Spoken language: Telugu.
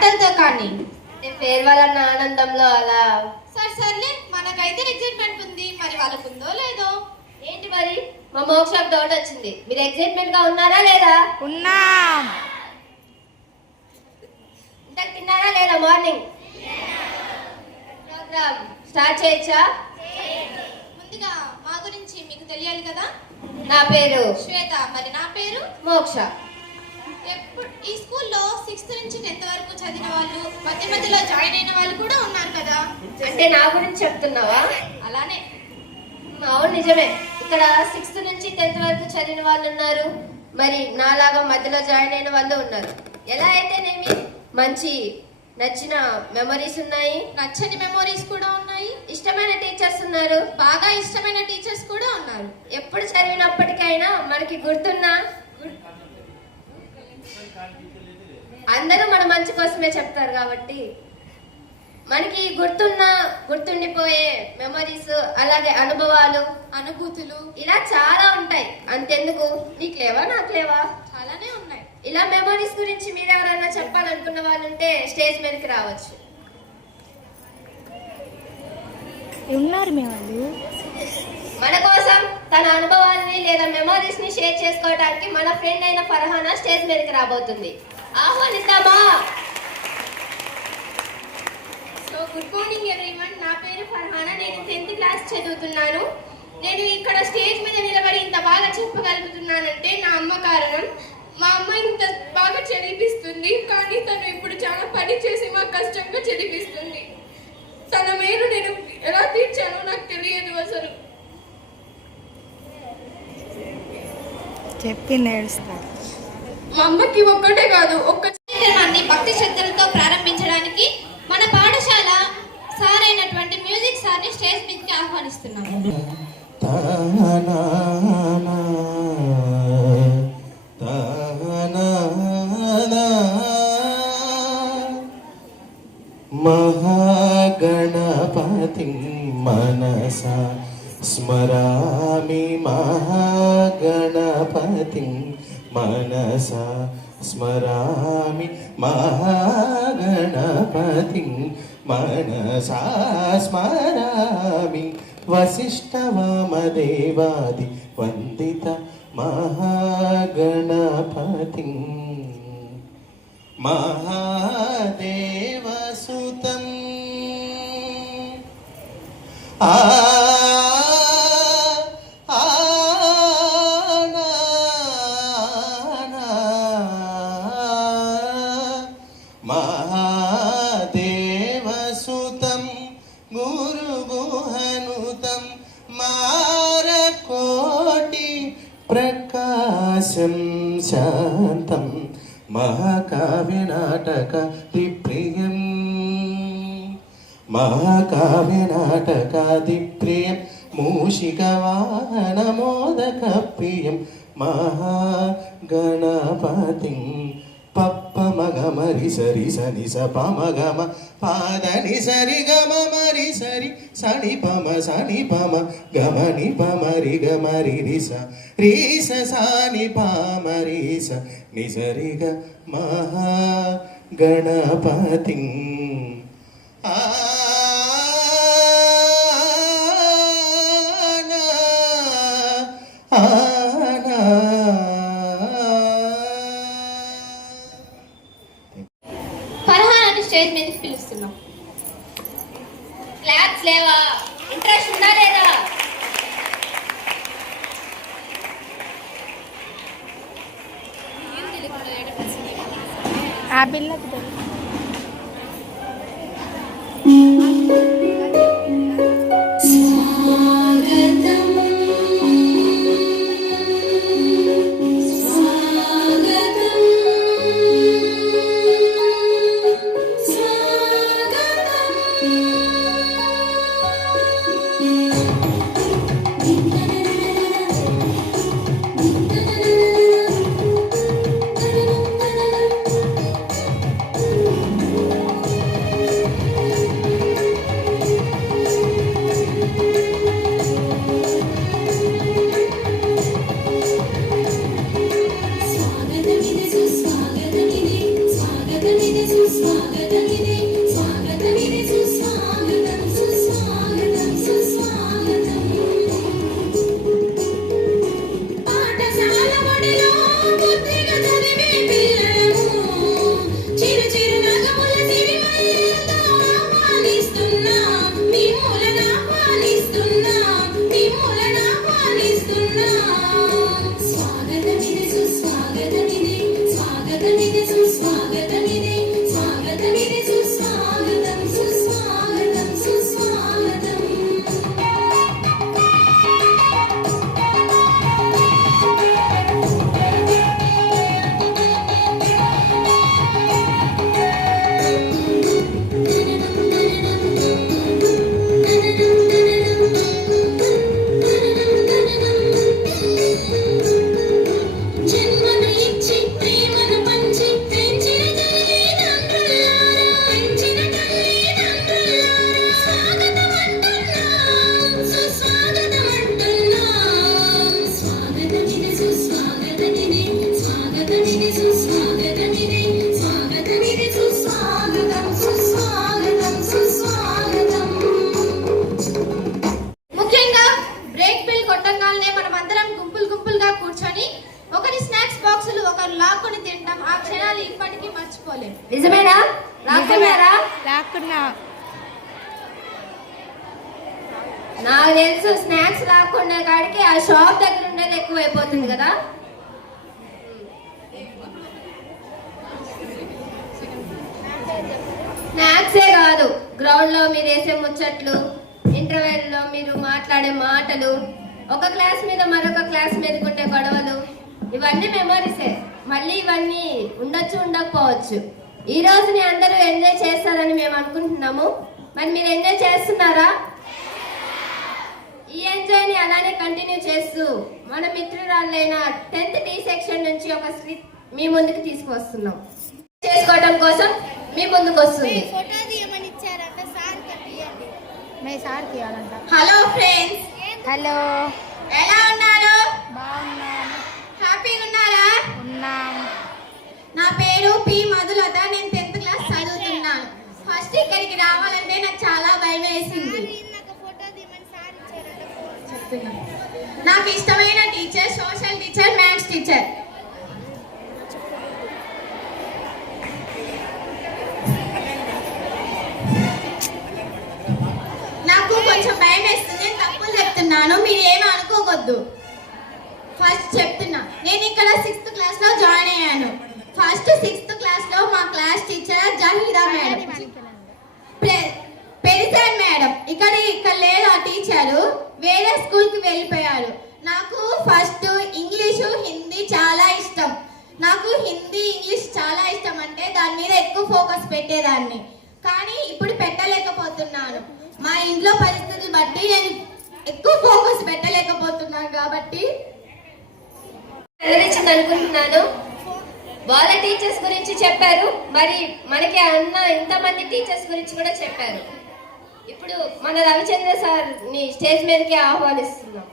మాటలతో కానీ. ఫేర్వెల్ అన్న ఆనందంలో అలా. సర్లే, మనకైతే ఎగ్జైట్మెంట్ ఉంది, మరి వాళ్ళకుందో లేదో. ఏంటి మరి? మా మోక్షకు డౌట్ వచ్చింది. మీరు ఎగ్జైట్మెంట్ గా ఉన్నారా లేదా? ఉన్నాం. ఇంతకు తిన్నారా లేదా? మార్నింగ్ ప్రోగ్రామ్ స్టార్ట్ చేయొచ్చా? ముందుగా మా గురించి మీకు తెలియాలి కదా. నా పేరు శ్వేత, మరి నా పేరు మోక్ష. ఈ స్కూల్లో 6th నుంచి 10th వరకు చదివిన వాళ్ళు, మధ్య మధ్యలో జాయిన్ అయిన వాళ్ళు కూడా ఉన్నారు కదా. అంటే నా గురించి చెప్తున్నావా? అలానే. అవును, నిజమే. ఇక్కడ 6th నుంచి 10th వరకు చదివిన వాళ్ళు ఉన్నారు, మరి నాలాగా మధ్యలో జాయిన్ అయిన వాళ్ళు ఉన్నారు. ఎలా అయితేనేమి మంచి నచ్చిన మెమరీస్ ఉన్నాయి, నచ్చని మెమరీస్ కూడా ఉన్నాయి. ఇష్టమైన టీచర్స్ ఉన్నారు, బాగా ఇష్టమైన టీచర్స్ కూడా ఉన్నారు. ఎప్పుడు చదివినప్పటికైనా మనకి అందరూ మన మంచి కోసమే చెప్తారు కాబట్టి మనకి గుర్తుండిపోయే మెమరీస్, అలాగే అనుభవాలు, అనుభూతులు ఇలా చాలా ఉంటాయి. అంతెందుకు, నీకు లేవా నాకు లేవా? చాలానే ఉన్నాయి. ఇలా మెమరీస్ గురించి మీరు ఎవరైనా చెప్పాలనుకున్న వాళ్ళు ఉంటే స్టేజ్ మీదకి రావచ్చు. ఉన్నారు మీ వాళ్ళు. మన కోసం తన అనుభవాల్ని లేదా మెమరీస్ ని షేర్ చేసుకోవడానికి మన ఫ్రెండ్ అయిన ఫర్హానా స్టేజ్ మీదకి రాబోతుంది. ఆహ్వానిద్దామా? Good morning everyone. నా పేరు ఫర్హానా. నేను 10th క్లాస్ చదువుతున్నాను. నేను ఇక్కడ స్టేజ్ మీద నిలబడి ఇంత బాగా చెప్పగలుగుతున్నానంటే నా అమ్మ కారణం. మా అమ్మ ఇంత బాగా చదివిపిస్తుంది, కానీ తను ఇప్పుడు చాలా పని చేసి మా కష్టంగా చదివిస్తుంది. తన మేలు నేను ఎలా తీర్చానో నాకు తెలియదు అసలు. చెప్పి నేర్స్తారు. మా అమ్మకి ఒక్కటే కాదు, ఒక్క కార్యక్రమాన్ని భక్తి శ్రద్ధలతో ప్రారంభించడానికి మన పాఠశాల సార్ అయినటువంటి మ్యూజిక్ సార్ని స్టేజ్ మీదకి ఆహ్వానిస్తున్నాము. మహాగణపతిం మనసా స్మరామి, మహాగణపతిం మనసా స్మరామి, మహాగణపతిం మనసా స్మరామి, వసిష్ఠవామదేవాది వందిత మహాగణపతిం మహాదేవసుతం మహాదేవసుతం గురుగుహనుతం మారకోటి ప్రకాశం శాంతం మహాకావ్యనాటక ప్రియం, మహాకావ్యనాటకాదిప్రియం మూషికవాహనమోదక ప్రియం మహాగణపతిం పప్ప మగ మరి సరి సని స పమ గమ పాదని సరి గమ మరి సరి సని పమ గమని పమరి గమరి రిస రీస సాని పామరి స నిసరి గ మహాగణపతిం ఫర్హానాని స్టేజ్ మీదకి పిలుస్తున్నాం. క్లాప్స్ లేవా? ఇంట్రెస్ట్ ఉందా లేదా? ఆ పిల్లకి స్వాగతమిదే సుస్వాగతమిదే స్వాగతమిదే సుస్వాగతం సుస్వాగతం సుస్వాగతం పాఠశాల బడిలో బుద్ధిగా చదివే పిల్లలము చిరు చిరు నగముల సిరిమల్లెలతో ఆహ్వానిస్తున్నాం మిమ్ములను ఆహ్వానిస్తున్నాం మిమ్ములను ఆహ్వానిస్తున్నాం స్వాగతమిదే సుస్వాగతమిదే స్వాగతమిదే సుస్వాగతమిదే స్వాగతమిదే సుస్వాగతం సుస్వాగతం సుస్వాగతం జన్మను ఇచ్చి ప్రేమను పంచి పెంచిన తల్లిదండ్రులారా పెంచిన తల్లిదండ్రులారా స్వాగతం అంటున్నాం సుస్వాగతం అంటున్నాం స్వాగతమిదే సుస్వాగతమిదే స్వాగతమిదే సుస్వాగతమిదే స్వాగతమిదే సుస్వాగతం సుస్వాగతం సుస్వాగతం ముఖ్యంగా బ్రేక్ బిల్ కొట్టంగానే మనం అందరం గుంపులుగా కూర్చొని ఒకరి స్నాక్స్ బాక్సులు ఒకరు లాక్కొని తింటాం. ఆ క్షణాలు ఇప్పటికీ మర్చిపోలేం. నిజమేనా? లాక్కున్నారా? లాక్కున్నా. నాకు తెలుసు స్నాక్స్ లాక్కునే కాడికి ఆ షాప్ దగ్గర ఉండేది ఎక్కువైపోతుంది కదా. స్నాక్సే కాదు, గ్రౌండ్ లో మీరు వేసే ముచ్చట్లు, ఇంటర్వెల్ లో మీరు మాట్లాడే మాటలు, ఒక క్లాస్ మీద మరొక క్లాస్ మీద ఉండే గొడవలు, ఇవన్నీ మెమరీసే. మళ్ళీ ఇవన్నీ ఉండొచ్చు ఉండకపోవచ్చు. ఈ రోజుని అందరూ ఎంజాయ్ చేస్తారని మేము అనుకుంటున్నాము. మరి మీరు ఎంజాయ్ చేస్తున్నారా? ఈ ఎంజాయ్ ని అలానే కంటిన్యూ చేస్తూ మన మిత్రురాలైన 10th D సెక్షన్ నుంచి ఒక స్క్రిప్ట్ మీ ముందుకు తీసుకువస్తున్నాం. చేసుకోవడం కోసం మీ ముందుకు వస్తుంది. ఫోటో తీయమని ఇచ్చారంట సార్ తీయండి. మీ సార్ తీయాలంట. హలో ఫ్రెండ్స్, హలో, ఎలా ఉన్నారు? బాగున్నాను. హ్యాపీగా ఉన్నారా? ఉన్నాం. నా పేరు పి మధులత. నేను 10th క్లాస్ చదువుతున్నాను. ఫస్ట్ ఇక్కడికి రావాలంటే నాకు చాలా భయం వేసింది. నాకు ఇష్టమైన teacher social teacher, maths teacher. నాకు కొంచెం భయం వేస్తుంది. నేను తప్పులు చెప్తున్నాను, మీరు ఏమీ అనుకోవద్దు. ఫస్ట్ చెప్తున్నా, నేను ఇక్కడ 6th క్లాస్ లో జాయిన్ అయ్యాను. ఫస్ట్ 6th క్లాస్ లో మా క్లాస్ టీచర్ జహీరా మేడం, పెరిసాన్ మేడం. ఇక్కడ లేదు ఆ టీచరు, వేరే స్కూల్ కి వెళ్ళిపోయారు. నాకు ఫస్ట్ ఇంగ్లీషు హిందీ చాలా ఇష్టం. నాకు హిందీ ఇంగ్లీష్ చాలా ఇష్టం, అంటే దాని మీద ఎక్కువ ఫోకస్ పెట్టేదాన్ని. కానీ ఇప్పుడు పెట్టలేకపోతున్నాను. మా ఇంట్లో పరిస్థితులు బట్టి నేను ఎక్కువ ఫోకస్ పెట్టలేకపోతున్నాను. కాబట్టి చదివించింది అనుకుంటున్నాను. వాళ్ళ టీచర్స్ గురించి చెప్పారు, మరి మనకి అన్న ఇంతమంది టీచర్స్ గురించి కూడా చెప్పారు. ఇప్పుడు మన రవిచంద్ర సార్ ని స్టేజ్ మీదకి ఆహ్వానిస్తున్నాం.